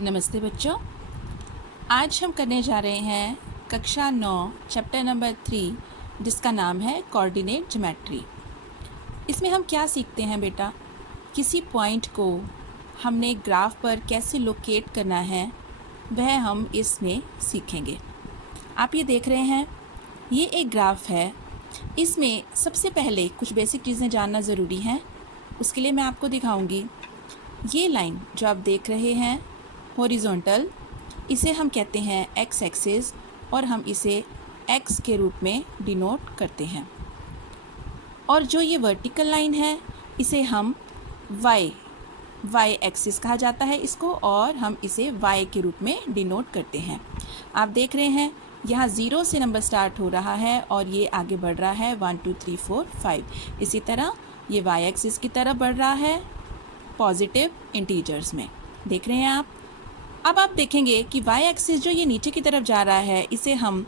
नमस्ते बच्चों, आज हम करने जा रहे हैं कक्षा 9 चैप्टर नंबर 3 जिसका नाम है कोऑर्डिनेट ज्योमेट्री। इसमें हम क्या सीखते हैं बेटा, किसी पॉइंट को हमने ग्राफ पर कैसे लोकेट करना है वह हम इसमें सीखेंगे। आप ये देख रहे हैं, ये एक ग्राफ है। इसमें सबसे पहले कुछ बेसिक चीज़ें जानना ज़रूरी हैं, उसके लिए मैं आपको दिखाऊंगी। ये लाइन जो आप देख रहे हैं हॉरिजॉन्टल, इसे हम कहते हैं एक्स एक्सिस और हम इसे एक्स के रूप में डिनोट करते हैं। और जो ये वर्टिकल लाइन है इसे हम वाई एक्सिस कहा जाता है इसको, और हम इसे वाई के रूप में डिनोट करते हैं। आप देख रहे हैं यहाँ 0 से नंबर स्टार्ट हो रहा है और ये आगे बढ़ रहा है 1 2 3 4 5। इसी तरह ये वाई एक्सिस की तरफ बढ़ रहा है पॉजिटिव इंटीजर्स में, देख रहे हैं आप। अब आप देखेंगे कि वाई एक्सिस जो ये नीचे की तरफ जा रहा है इसे हम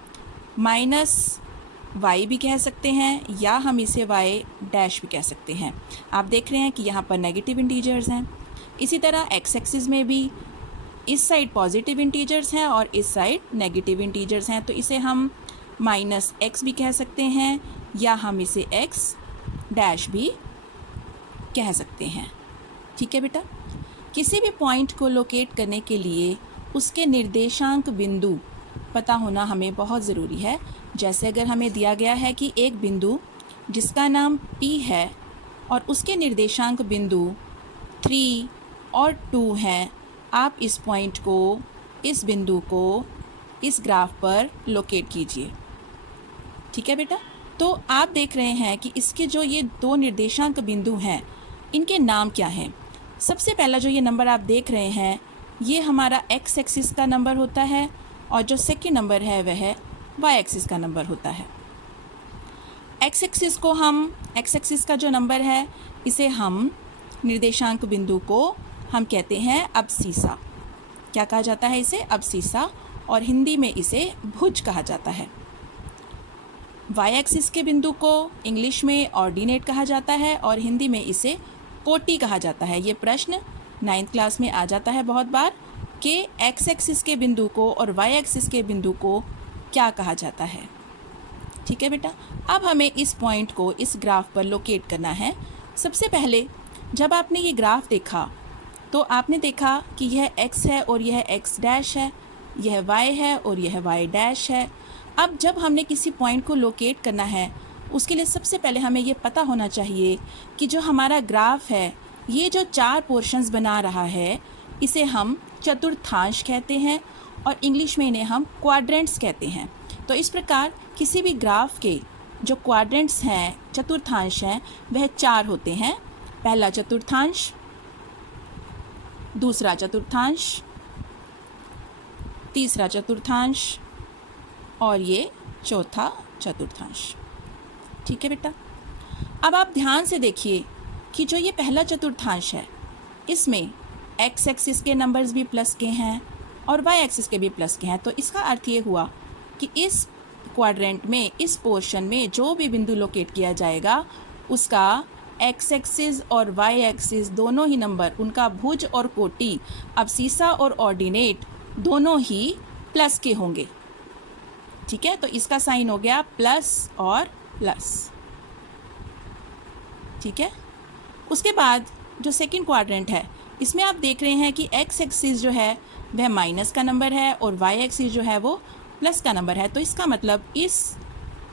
माइनस वाई भी कह सकते हैं या हम इसे वाई डैश भी कह सकते हैं। आप देख रहे हैं कि यहाँ पर नेगेटिव इंटीजर्स हैं। इसी तरह एक्स एक्सिस में भी इस साइड पॉजिटिव इंटीजर्स हैं और इस साइड नेगेटिव इंटीजर्स हैं, तो इसे हम माइनस एक्स भी कह सकते हैं या हम इसे एक्स डैश भी कह सकते हैं। ठीक है बेटा, किसी भी पॉइंट को लोकेट करने के लिए उसके निर्देशांक बिंदु पता होना हमें बहुत ज़रूरी है। जैसे अगर हमें दिया गया है कि एक बिंदु जिसका नाम P है और उसके निर्देशांक बिंदु 3 और 2 हैं, आप इस पॉइंट को, इस बिंदु को इस ग्राफ पर लोकेट कीजिए। ठीक है बेटा, तो आप देख रहे हैं कि इसके जो ये दो निर्देशांक बिंदु हैं इनके नाम क्या हैं। सबसे पहला जो ये नंबर आप देख रहे हैं ये हमारा एक्स एक्सिस का नंबर होता है और जो सेकंड नंबर है वह वाई एक्सिस का नंबर होता है। एक्स एक्सिस का जो नंबर है इसे हम निर्देशांक बिंदु को हम कहते हैं अबसीसा। क्या कहा जाता है इसे? अबसीसा, और हिंदी में इसे भुज कहा जाता है। वाई एक्सिस के बिंदु को इंग्लिश में ऑर्डिनेट कहा जाता है और हिंदी में इसे कोटि कहा जाता है। ये प्रश्न 9th क्लास में आ जाता है बहुत बार कि एक्स एक्सिस के बिंदु को और वाई एक्सिस के बिंदु को क्या कहा जाता है। ठीक है बेटा, अब हमें इस पॉइंट को इस ग्राफ पर लोकेट करना है। सबसे पहले जब आपने ये ग्राफ देखा तो आपने देखा कि यह एक्स है और यह एक्स डैश है, यह वाई है और यह वाई डैश है। अब जब हमने किसी पॉइंट को लोकेट करना है उसके लिए सबसे पहले हमें ये पता होना चाहिए कि जो हमारा ग्राफ है ये जो 4 पोर्शंस बना रहा है इसे हम चतुर्थांश कहते हैं और इंग्लिश में इन्हें हम क्वाड्रेंट्स कहते हैं। तो इस प्रकार किसी भी ग्राफ के जो क्वाड्रेंट्स हैं, चतुर्थांश हैं, वह 4 होते हैं। पहला चतुर्थांश, दूसरा चतुर्थांश, तीसरा चतुर्थांश और ये चौथा चतुर्थांश। ठीक है बेटा, अब आप ध्यान से देखिए कि जो ये पहला चतुर्थांश है इसमें एक्स एक्सिस के नंबर्स भी प्लस के हैं और वाई एक्सिस के भी प्लस के हैं। तो इसका अर्थ ये हुआ कि इस क्वाड्रेंट में, इस पोर्शन में जो भी बिंदु लोकेट किया जाएगा उसका एक्स एक्सिस और वाई एक्सिस दोनों ही नंबर, उनका भुज और कोटि, अबसीसा और ऑर्डिनेट दोनों ही प्लस के होंगे। ठीक है, तो इसका साइन हो गया प्लस और प्लस। ठीक है, उसके बाद जो सेकंड क्वाड्रेंट है इसमें आप देख रहे हैं कि एक्स एक्सिस जो है वह माइनस का नंबर है और वाई एक्सिस जो है वो प्लस का नंबर है। तो इसका मतलब इस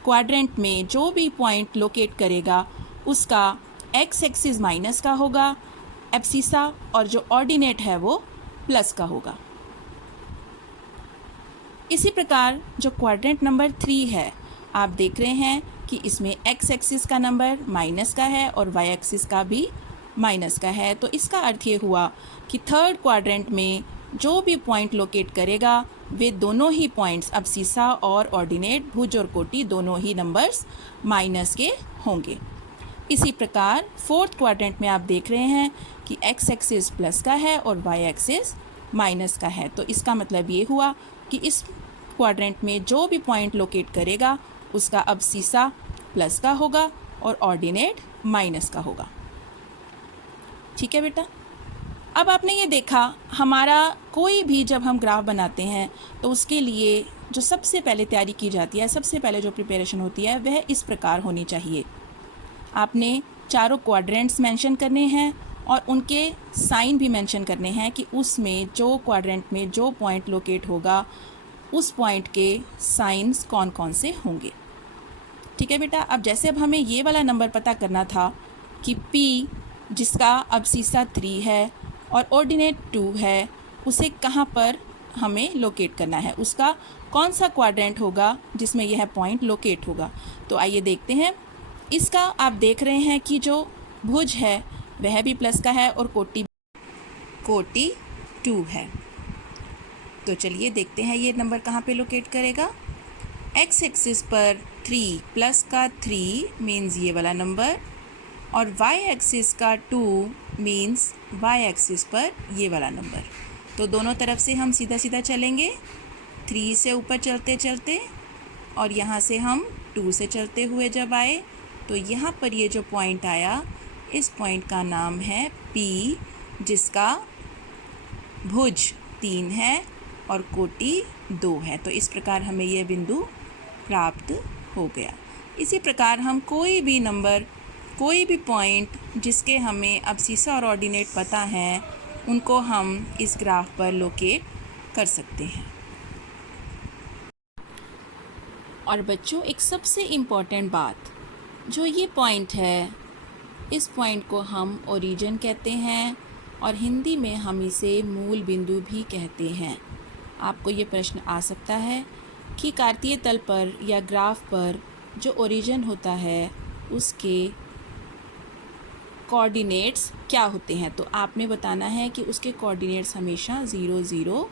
क्वाड्रेंट में जो भी पॉइंट लोकेट करेगा उसका एक्स एक्सिस माइनस का होगा एब्सिसा और जो ऑर्डिनेट है वो प्लस का होगा। इसी प्रकार जो क्वाड्रेंट नंबर 3 है, आप देख रहे हैं कि इसमें एक्स एक्सिस का नंबर माइनस का है और वाई एक्सिस का भी माइनस का है। तो इसका अर्थ ये हुआ कि थर्ड क्वाड्रेंट में जो भी पॉइंट लोकेट करेगा वे दोनों ही पॉइंट्स अबसीसा और ऑर्डिनेट, भुज और कोटि दोनों ही नंबर्स माइनस के होंगे। इसी प्रकार फोर्थ क्वाड्रेंट में आप देख रहे हैं कि एक्स एक्सिस प्लस का है और वाई एक्सिस माइनस का है। तो इसका मतलब ये हुआ कि इस क्वाड्रेंट में जो भी पॉइंट लोकेट करेगा उसका अबसीसा प्लस का होगा और ऑर्डिनेट माइनस का होगा। ठीक है बेटा, अब आपने ये देखा, हमारा कोई भी जब हम ग्राफ बनाते हैं तो उसके लिए जो सबसे पहले तैयारी की जाती है, सबसे पहले जो प्रिपरेशन होती है वह इस प्रकार होनी चाहिए। आपने चारों क्वाड्रेंट्स मेंशन करने हैं और उनके साइन भी मेंशन करने हैं कि उसमें जो क्वाड्रेंट में जो पॉइंट लोकेट होगा उस पॉइंट के साइंस कौन कौन से होंगे। ठीक है बेटा। अब जैसे अब हमें ये वाला नंबर पता करना था कि P जिसका अबसीसा 3 है और ऑर्डिनेट 2 है, उसे कहाँ पर हमें लोकेट करना है, उसका कौन सा क्वाड्रेंट होगा जिसमें यह पॉइंट लोकेट होगा। तो आइए देखते हैं। इसका आप देख रहे हैं कि जो भुज है वह भी प्लस का है और कोटि 2 है। तो चलिए देखते हैं ये नंबर कहाँ पे लोकेट करेगा। एक्स एक्सिस पर 3 प्लस का 3 मीन्स ये वाला नंबर, और वाई एक्सिस का 2 मीन्स वाई एक्सिस पर ये वाला नंबर। तो दोनों तरफ से हम सीधा सीधा चलेंगे, 3 से ऊपर चलते चलते, और यहाँ से हम 2 से चलते हुए जब आए तो यहाँ पर ये जो पॉइंट आया, इस पॉइंट का नाम है P, जिसका भुज 3 है और कोटि 2 है। तो इस प्रकार हमें यह बिंदु प्राप्त हो गया। इसी प्रकार हम कोई भी नंबर, कोई भी पॉइंट जिसके हमें अबसीसा और ऑर्डिनेट पता है, उनको हम इस ग्राफ पर लोकेट कर सकते हैं। और बच्चों, एक सबसे इम्पॉर्टेंट बात, जो ये पॉइंट है, इस पॉइंट को हम ओरिजिन कहते हैं और हिंदी में हम इसे मूल बिंदु भी कहते हैं। आपको ये प्रश्न आ सकता है कि कार्तीय तल पर या ग्राफ पर जो ओरिजिन होता है उसके कोऑर्डिनेट्स क्या होते हैं। तो आपने बताना है कि उसके कोऑर्डिनेट्स हमेशा 0 0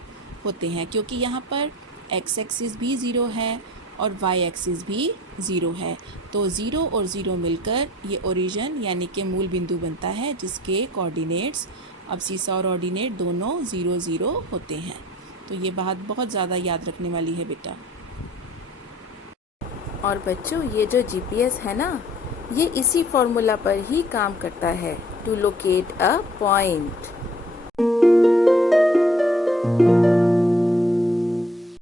होते हैं, क्योंकि यहाँ पर एक्स एक्सिस भी 0 है और वाई एक्सिस भी 0 है। तो 0 और 0 मिलकर ये ओरिजिन यानी कि मूल बिंदु बनता है, जिसके कोऑर्डिनेट्स अबसीसा और ऑर्डिनेट दोनों 0 0 होते हैं। तो ये बात बहुत ज़्यादा याद रखने वाली है बेटा। और बच्चों, ये जो जीपीएस है ना, ये इसी फॉर्मूला पर ही काम करता है, टू लोकेट अ पॉइंट।